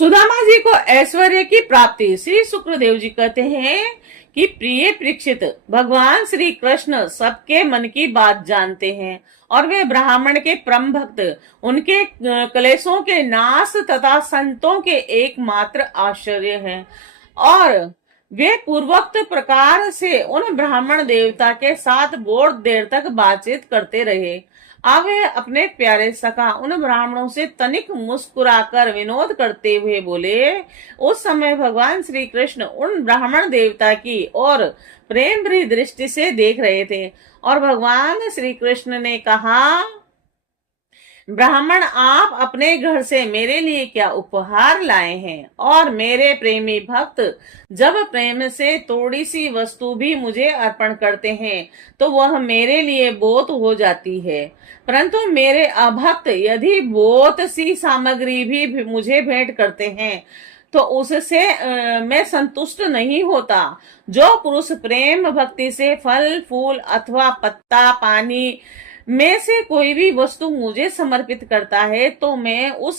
सुदामा जी को ऐश्वर्य की प्राप्ति। श्री शुक्रदेव जी कहते हैं कि प्रिय परीक्षित, भगवान श्री कृष्ण सबके मन की बात जानते हैं और वे ब्राह्मण के परम भक्त, उनके क्लेशों के नाश तथा संतों के एकमात्र आश्चर्य हैं। और वे पूर्वोक्त प्रकार से उन ब्राह्मण देवता के साथ बहुत देर तक बातचीत करते रहे। अब वे अपने प्यारे सखा उन ब्राह्मणों से तनिक मुस्कुराकर विनोद करते हुए बोले। उस समय भगवान श्री कृष्ण उन ब्राह्मण देवता की और प्रेम भरी दृष्टि से देख रहे थे और भगवान श्री कृष्ण ने कहा, ब्राह्मण, आप अपने घर से मेरे लिए क्या उपहार लाए हैं? और मेरे प्रेमी भक्त जब प्रेम से थोड़ी सी वस्तु भी मुझे अर्पण करते हैं तो वह मेरे लिए बहुत हो जाती है, परंतु मेरे अभक्त यदि बहुत सी सामग्री भी मुझे भेंट करते हैं तो उससे मैं संतुष्ट नहीं होता। जो पुरुष प्रेम भक्ति से फल फूल अथवा पत्ता पानी में से कोई भी वस्तु मुझे समर्पित करता है तो मैं उस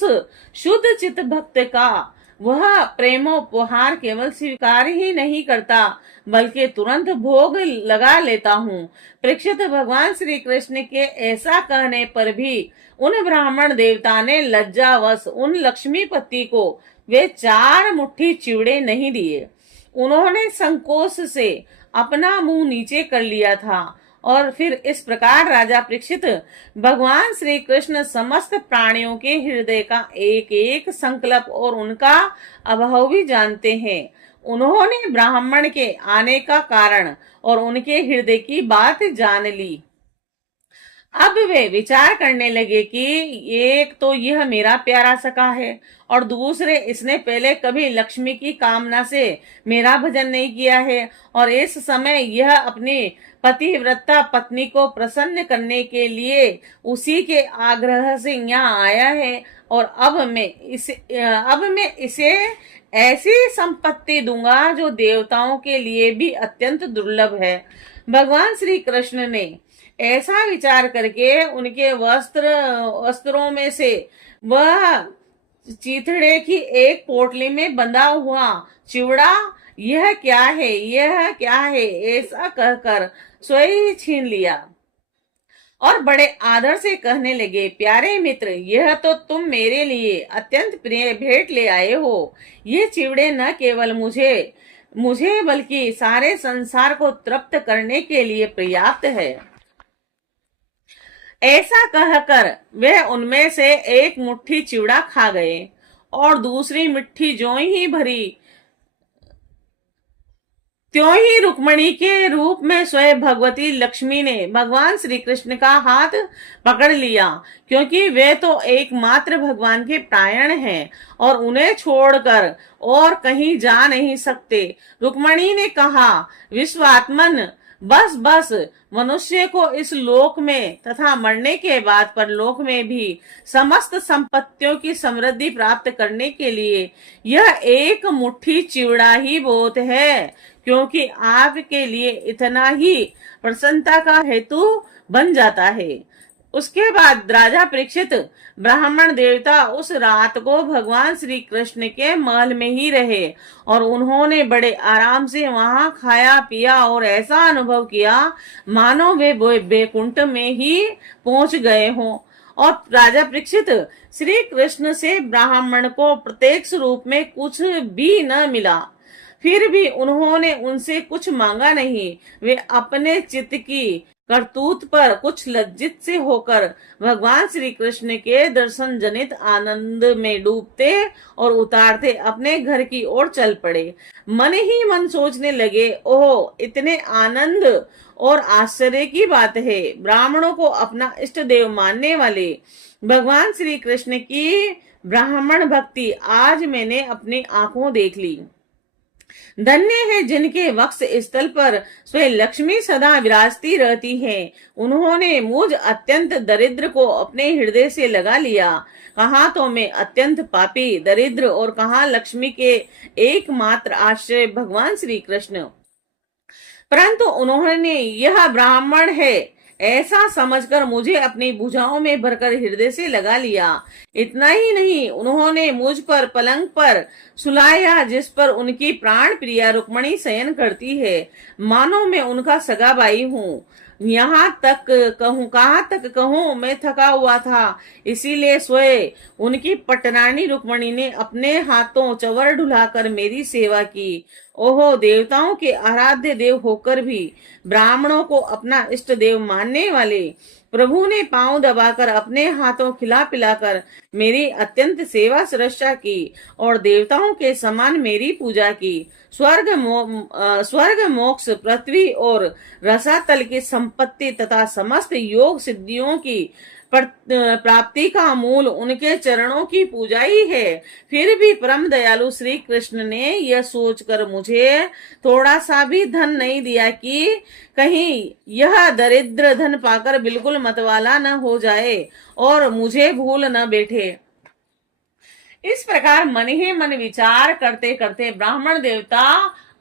शुद्ध चित्त भक्त का वह प्रेमोपहार केवल स्वीकार ही नहीं करता बल्कि तुरंत भोग लगा लेता हूँ। परीक्षित, भगवान श्री कृष्ण के ऐसा कहने पर भी उन ब्राह्मण देवता ने लज्जावश उन लक्ष्मीपति को वे 4 मुट्ठी चिवड़े नहीं दिए। उन्होंने संकोच से अपना मुंह नीचे कर लिया था। और फिर इस प्रकार राजा परीक्षित, भगवान श्री कृष्ण समस्त प्राणियों के हृदय का एक एक संकल्प और उनका अभाव भी जानते हैं। उन्होंने ब्राह्मण के आने का कारण और उनके हृदय की बात जान ली। अब वे विचार करने लगे कि एक तो यह मेरा प्यारा सखा है और दूसरे इसने पहले कभी लक्ष्मी की कामना से मेरा भजन नहीं किया है और इस समय यह अपनी पतिव्रता पत्नी को प्रसन्न करने के लिए उसी के आग्रह से यहाँ आया है और अब मैं इसे ऐसी संपत्ति दूंगा जो देवताओं के लिए भी अत्यंत दुर्लभ है। भगवान श्री कृष्ण ने ऐसा विचार करके उनके वस्त्रों में से वह चीथड़े की एक पोटली में बंधा हुआ चिवड़ा, यह क्या है, यह क्या है, ऐसा कहकर स्वयं छीन लिया और बड़े आदर से कहने लगे, प्यारे मित्र, यह तो तुम मेरे लिए अत्यंत प्रिय भेंट ले आए हो। ये चिवड़े न केवल मुझे बल्कि सारे संसार को तृप्त करने के लिए पर्याप्त है। ऐसा कहकर वे उनमें से एक मुट्ठी चिवड़ा खा गए और दूसरी मुट्ठी ज्यों ही भरी त्यों ही रुक्मणी के रूप में स्वयं भगवती लक्ष्मी ने भगवान श्री कृष्ण का हाथ पकड़ लिया, क्योंकि वे तो एकमात्र भगवान के प्राण हैं और उन्हें छोड़कर और कहीं जा नहीं सकते। रुक्मणी ने कहा, विश्वात्मन, बस बस, मनुष्य को इस लोक में तथा मरने के बाद परलोक में भी समस्त संपत्तियों की समृद्धि प्राप्त करने के लिए यह एक मुट्ठी चिवड़ा ही बहुत है, क्योंकि आपके लिए इतना ही प्रसन्नता का हेतु बन जाता है। उसके बाद राजा परीक्षित ब्राह्मण देवता उस रात को भगवान श्री कृष्ण के महल में ही रहे और उन्होंने बड़े आराम से वहां खाया पिया और ऐसा अनुभव किया मानो वे बैकुंठ में ही पहुंच गए हों। और राजा परीक्षित, श्री कृष्ण से ब्राह्मण को प्रत्यक्ष रूप में कुछ भी न मिला, फिर भी उन्होंने उनसे कुछ मांगा नहीं। वे अपने चित्त की करतूत पर कुछ लज्जित से होकर भगवान श्री कृष्ण के दर्शन जनित आनंद में डूबते और उतारते अपने घर की ओर चल पड़े। मन ही मन सोचने लगे, ओह, इतने आनंद और आश्चर्य की बात है। ब्राह्मणों को अपना इष्ट देव मानने वाले भगवान श्री कृष्ण की ब्राह्मण भक्ति आज मैंने अपनी आंखों देख ली। धन्य है जिनके वक्ष स्थल पर स्वयं लक्ष्मी सदा विराजती रहती है। उन्होंने मुझ अत्यंत दरिद्र को अपने हृदय से लगा लिया। कहा तो मैं अत्यंत पापी, दरिद्र और कहा लक्ष्मी के एकमात्र आश्रय भगवान श्री कृष्ण, परंतु उन्होंने यह ब्राह्मण है ऐसा समझकर मुझे अपनी भुजाओं में भरकर हृदय से लगा लिया। इतना ही नहीं, उन्होंने मुझ पर पलंग पर सुलाया जिस पर उनकी प्राण प्रिया रुक्मणी शयन करती है, मानो मैं उनका सगा भाई हूँ। कहाँ तक कहूँ, मैं थका हुआ था, इसीलिए सोए। उनकी पटरानी रुक्मणी ने अपने हाथों चवर ढुलाकर मेरी सेवा की। ओहो, देवताओं के आराध्य देव होकर भी ब्राह्मणों को अपना इष्ट देव मानने वाले प्रभु ने पांव दबाकर अपने हाथों खिला पिलाकर मेरी अत्यंत सेवा सुरक्षा की और देवताओं के समान मेरी पूजा की। स्वर्ग मोक्ष, पृथ्वी और रसातल की संपत्ति तथा समस्त योग सिद्धियों की प्राप्ति का मूल उनके चरणों की पूजा ही है। फिर भी परम दयालु श्री कृष्ण ने यह सोचकर मुझे थोड़ा सा भी धन नहीं दिया कि कहीं यह दरिद्र धन पाकर बिल्कुल मतवाला न हो जाए और मुझे भूल न बैठे। इस प्रकार मन ही मन विचार करते करते ब्राह्मण देवता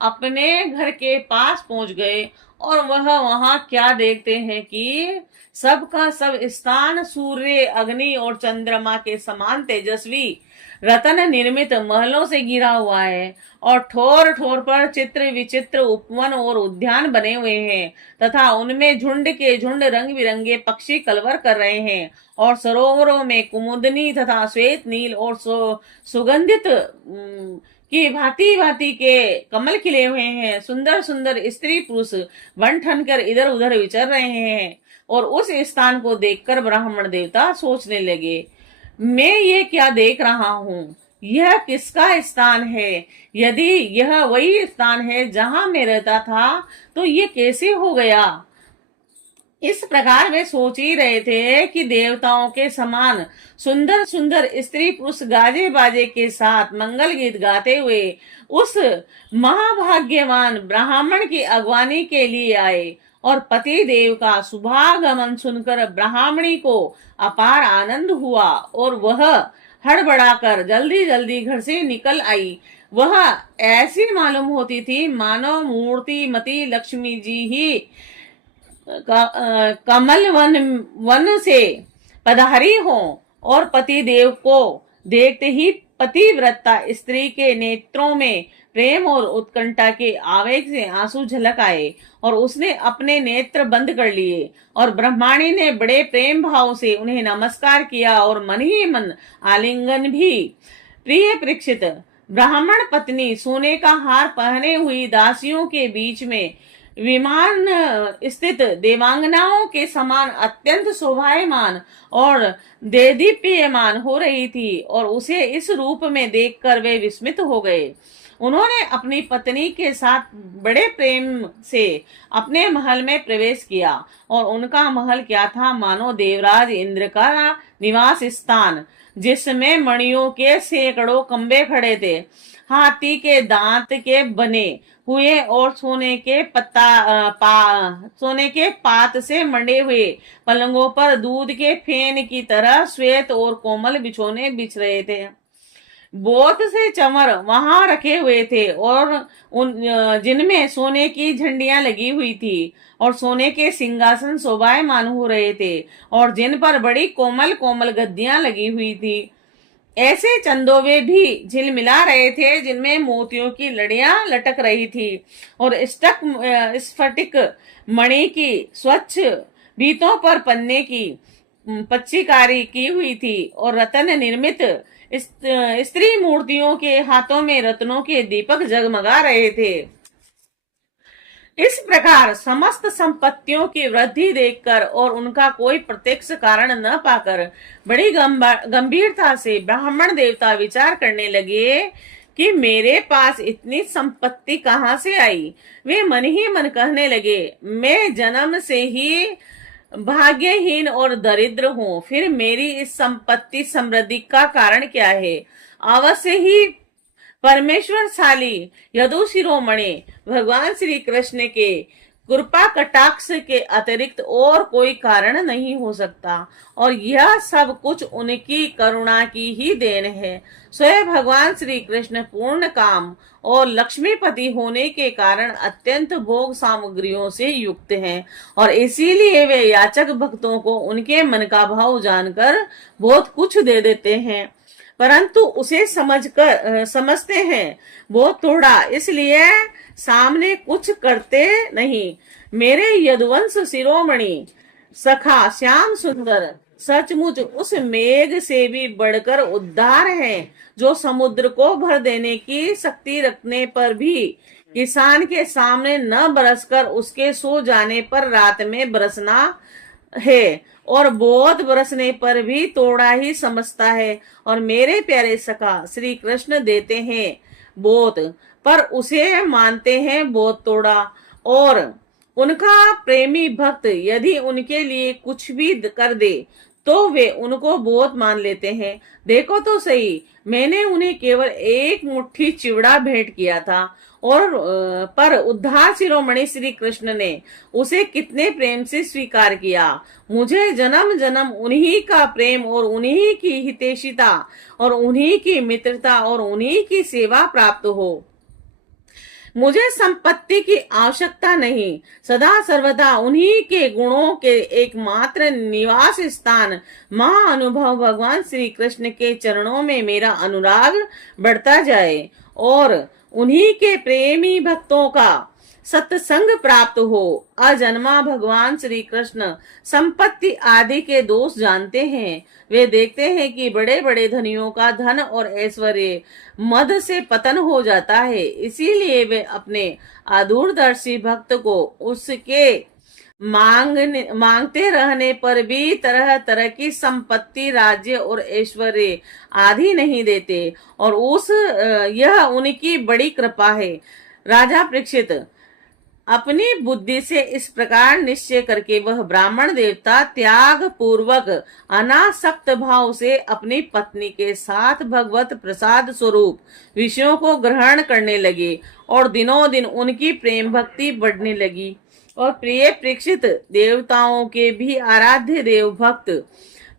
अपने घर के पास पहुंच गए और वह वहां क्या देखते हैं कि सबका सब स्थान सूर्य, अग्नि और चंद्रमा के समान तेजस्वी रतन निर्मित महलों से घिरा हुआ है और ठोर ठोर पर चित्र विचित्र उपवन और उद्यान बने हुए हैं तथा उनमें झुंड के झुंड रंग बिरंगे पक्षी कलवर कर रहे हैं और सरोवरों में कुमुदनी तथा श्वेत नील और सुगंधित की भांति भांति के कमल खिले हुए हैं। सुंदर सुंदर स्त्री पुरुष वन ठन कर इधर उधर विचर रहे हैं और उस स्थान को देखकर ब्राह्मण देवता सोचने लगे, मैं ये क्या देख रहा हूँ, यह किसका स्थान है? यदि यह वही स्थान है जहां मैं रहता था तो ये कैसे हो गया? इस प्रकार वे सोच ही रहे थे कि देवताओं के समान सुंदर सुंदर स्त्री पुरुष गाजे बाजे के साथ मंगल गीत गाते हुए उस महाभाग्यवान ब्राह्मण की अगवानी के लिए आए और पति देव का शुभागमन सुनकर ब्राह्मणी को अपार आनंद हुआ और वह हड़बड़ाकर जल्दी जल्दी घर से निकल आई। वह ऐसी मालूम होती थी मानो मूर्ति मती लक्ष्मी जी ही कमल वन से पधारी हो और पति देव को देखते ही पतिव्रता स्त्री के नेत्रों में प्रेम और उत्कंठा के आवेग से आंसू झलक आए और उसने अपने नेत्र बंद कर लिए और ब्रह्माणी ने बड़े प्रेम भाव से उन्हें नमस्कार किया और मन ही मन आलिंगन भी। प्रिय परीक्षित, ब्राह्मण पत्नी सोने का हार पहने हुई दासियों के बीच में विमान स्थित देवांगनाओं के समान अत्यंत शोभायमान और देदीप्यमान हो रही थी और उसे इस रूप में देखकर वे विस्मित हो गए। उन्होंने अपनी पत्नी के साथ बड़े प्रेम से अपने महल में प्रवेश किया और उनका महल क्या था, मानो देवराज इंद्र का निवास स्थान, जिसमें मणियों के सैकड़ों खंबे खड़े थे, हाथी के दांत के बने हुए और सोने के पात से मंडे हुए पलंगों पर दूध के फेन की तरह श्वेत और कोमल बिछोने बिछ रहे थे। बहुत से चंवर वहां रखे हुए थे और जिनमें सोने की झंडियां लगी हुई थी और सोने के सिंहासन शोभायमान हो रहे थे और जिन पर बड़ी कोमल कोमल गद्दियां लगी हुई थी। ऐसे चंदोवे भी झिलमिला रहे थे जिनमें मोतियों की लड़ियां लटक रही थी और स्फटिक मणि की स्वच्छ भीतों पर पन्ने की पच्चीकारी की हुई थी और रतन निर्मित स्त्री मूर्तियों के हाथों में रत्नों के दीपक जगमगा रहे थे। इस प्रकार समस्त संपत्तियों की वृद्धि देखकर और उनका कोई प्रत्यक्ष कारण न पाकर बड़ी गंभीरता से ब्राह्मण देवता विचार करने लगे कि मेरे पास इतनी संपत्ति कहाँ से आई। वे मन ही मन कहने लगे, मैं जन्म से ही भाग्यहीन और दरिद्र हूँ, फिर मेरी इस संपत्ति समृद्धि का कारण क्या है? अवश्य ही परमेश्वरशाली यदु शिरोमणि भगवान श्री कृष्ण के कृपा कटाक्ष के अतिरिक्त और कोई कारण नहीं हो सकता, और यह सब कुछ उनकी करुणा की ही देन है। स्वयं भगवान श्री कृष्ण पूर्ण काम और लक्ष्मीपति होने के कारण अत्यंत भोग सामग्रियों से युक्त हैं, और इसीलिए वे याचक भक्तों को उनके मन का भाव जानकर बहुत कुछ दे देते हैं, परंतु उसे समझते हैं बहुत थोड़ा, इसलिए सामने कुछ करते नहीं। मेरे यदुवंश शिरोमणि सखा श्याम सुंदर सचमुच उस मेघ से भी बढ़कर उद्धार है, जो समुद्र को भर देने की शक्ति रखने पर भी किसान के सामने न बरसकर उसके सो जाने पर रात में बरसना है, और बहुत बरसने पर भी तोड़ा ही समझता है। और मेरे प्यारे सखा श्री कृष्ण देते हैं बहुत, पर उसे मानते हैं बहुत तोड़ा, और उनका प्रेमी भक्त यदि उनके लिए कुछ भी कर दे तो वे उनको बहुत मान लेते हैं। देखो तो सही, मैंने उन्हें केवल एक मुट्ठी चिवड़ा भेंट किया था, और पर उद्धार शिरोमणि श्री कृष्ण ने उसे कितने प्रेम से स्वीकार किया। मुझे जन्म जन्म उन्हीं का प्रेम और उन्हीं की हितैषिता और उन्हीं की मित्रता और उन्हीं की सेवा प्राप्त हो। मुझे संपत्ति की आवश्यकता नहीं, सदा सर्वदा उन्हीं के गुणों के एकमात्र निवास स्थान महाअनुभव भगवान श्री कृष्ण के चरणों में मेरा अनुराग बढ़ता जाए, और उन्हीं के प्रेमी भक्तों का सत्संग प्राप्त हो। अजन्मा भगवान श्री कृष्ण संपत्ति आदि के दोष जानते हैं। वे देखते हैं कि बड़े बड़े धनियों का धन और ऐश्वर्य मद से पतन हो जाता है, इसीलिए वे अपने अदूरदर्शी भक्त को उसके मांगते रहने पर भी तरह तरह की संपत्ति, राज्य और ऐश्वर्य आदि नहीं देते, और यह उनकी बड़ी कृपा है। राजा परीक्षित, अपनी बुद्धि से इस प्रकार निश्चय करके वह ब्राह्मण देवता त्याग पूर्वक अनासक्त भाव से अपनी पत्नी के साथ भगवत प्रसाद स्वरूप विषयों को ग्रहण करने लगे, और दिनों दिन उनकी प्रेम भक्ति बढ़ने लगी। और प्रिय परीक्षित, देवताओं के भी आराध्य देव भक्त,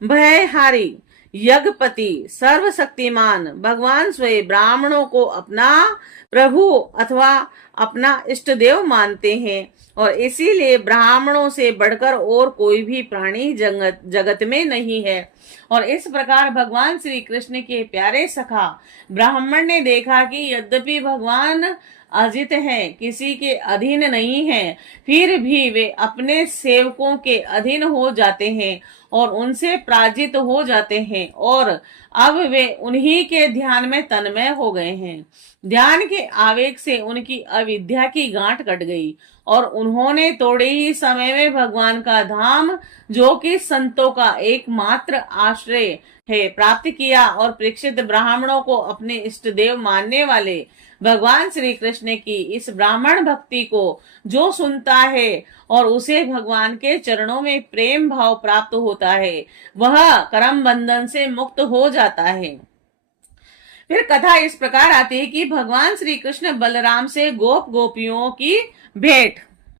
भयहारी, यज्ञपति, सर्वशक्तिमान भगवान स्वयं ब्राह्मणों को अपना प्रभु अथवा अपना इष्ट देव मानते हैं, और इसीलिए ब्राह्मणों से बढ़कर और कोई भी प्राणी जगत में नहीं है। और इस प्रकार भगवान श्री कृष्ण के प्यारे सखा ब्राह्मण ने देखा कि यद्यपि भगवान अजित हैं, किसी के अधीन नहीं हैं, फिर भी वे अपने सेवकों के अधीन हो जाते हैं और उनसे पराजित हो जाते हैं, और अब वे उन्हीं के ध्यान में तन्मय हो गए हैं। ध्यान के आवेग से उनकी अविद्या की गांठ कट गई, और उन्होंने थोड़े ही समय में भगवान का धाम, जो कि संतों का एकमात्र आश्रय है, प्राप्त किया। और परीक्षित, ब्राह्मणों को अपने इष्ट देव मानने वाले भगवान श्री कृष्ण की इस ब्राह्मण भक्ति को जो सुनता है और उसे भगवान के चरणों में प्रेम भाव प्राप्त होता है, वह कर्म बंधन से मुक्त हो जाता है। फिर कथा इस प्रकार आती है कि भगवान श्री कृष्ण बलराम से गोप गोपियों की भेंट।